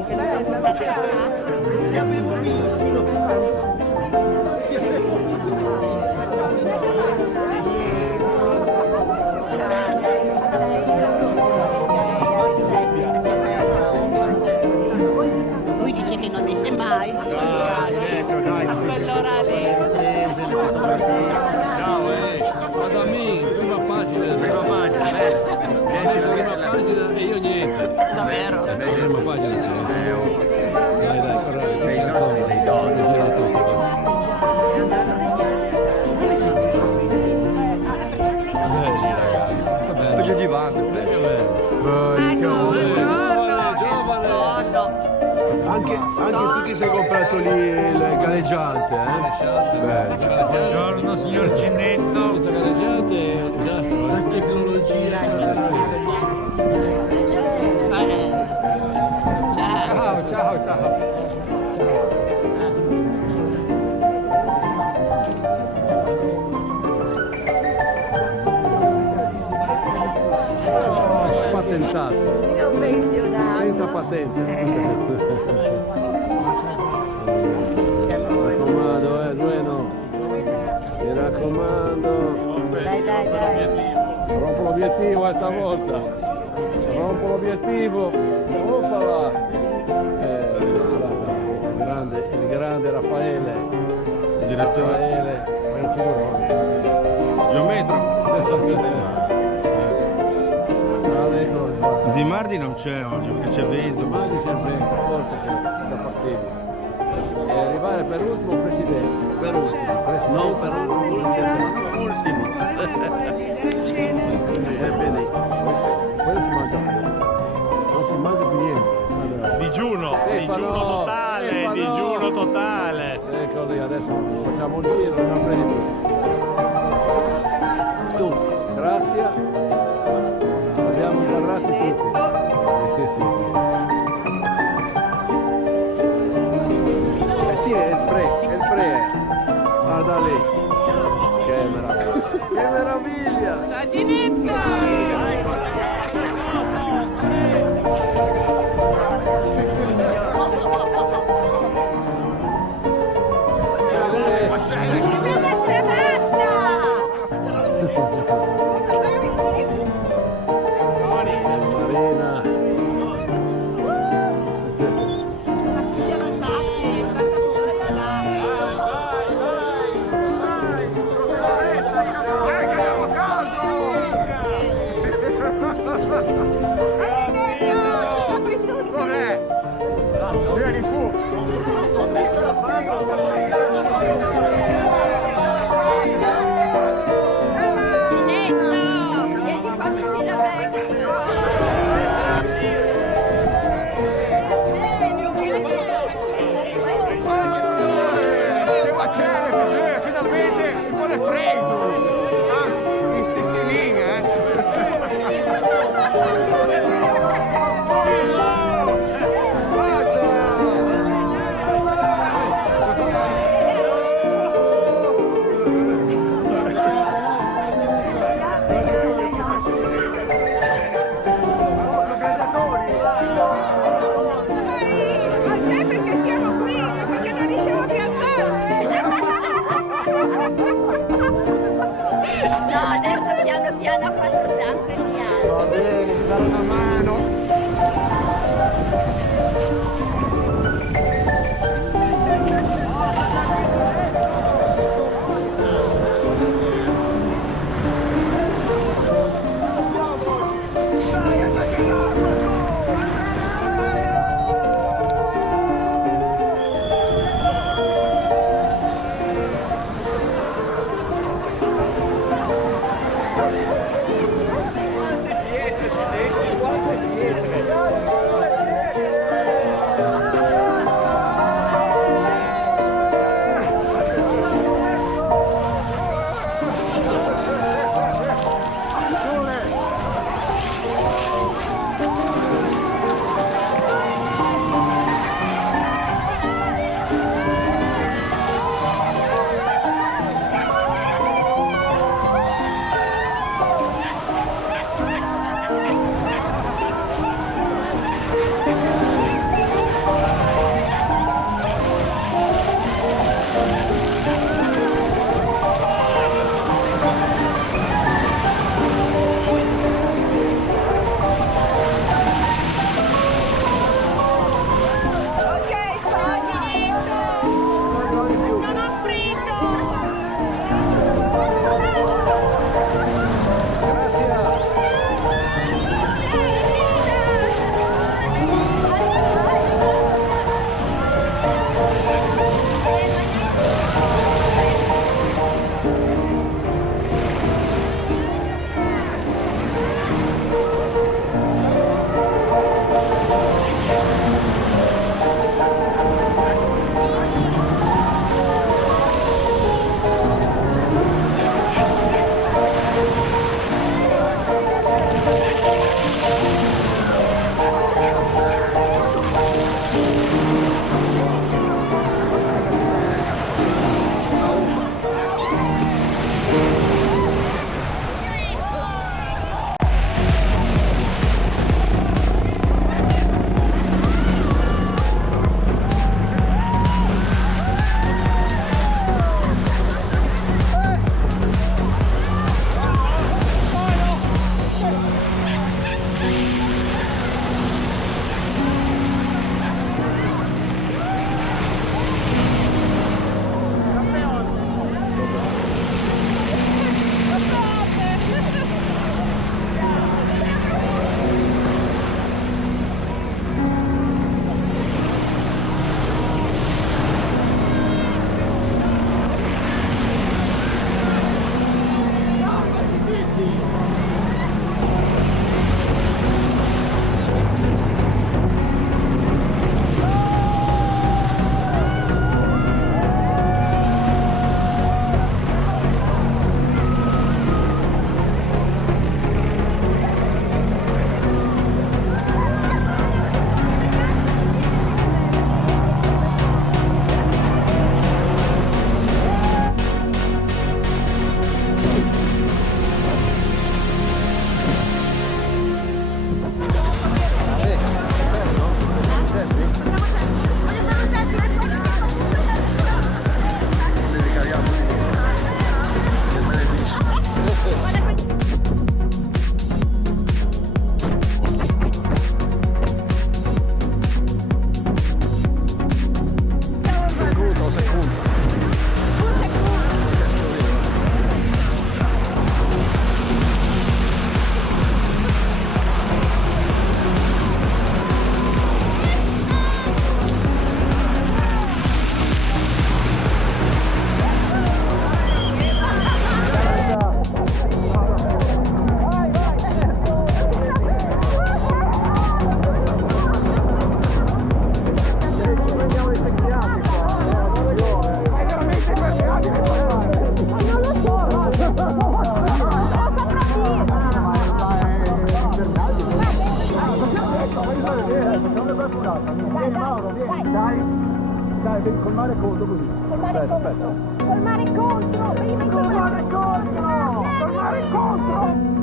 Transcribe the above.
niente, non sono portate a casa. Lui dice che non esce mai. A quell'ora lì. Ciao, vado a me, prima pagina, prima pagina, adesso prima pagina e io niente. Davvero? Prima pagina. Dai, Ferrari. Dei nostri, dei doni. Giro tutto. Belli ragazzi, che bello. Oggi di vanno. Che bello. Buongiorno, che sonno. Anche tu ti sei comprato lì il galleggiante, Bello. Buongiorno signor Cinnetto. Questa galleggiante, esatto, la tecnologia. Ciao. Spatentato, Io pensionato. senza patente. Mi raccomando, Dueno. Mi raccomando. Dai. Rompo l'obiettivo stavolta. Rompo l'obiettivo. Oppala. Il grande Raffaele. Il direttore. Raffaele. È un figurone. Geometro. Ecco. Zimardi non c'è oggi perché c'è vento. Ma di sempre, forse che dà fastidio. E arrivare per ultimo presidente. Per ultimo. No, per ultimo. Bene. Quello si mangia bene. Non si mangia più niente. Allora. Digiuno totale, digiuno totale. Ecco lì, adesso facciamo un giro, non prendi più. Tu, grazie. Abbiamo inquadrati tutti. Sì, è il pre. Guarda lì. Che meraviglia. Che meraviglia. Ciao Ginetta! Marina. Vieni fu. Finalmente un po' di freddo. In stessi linee, Ma sai perché stiamo qui? Perché non riusciamo più a No, adesso piano a quattro zampe piano. Va bene, ti darò una mano. Col mare contro! Col mare contro! Col mare contro!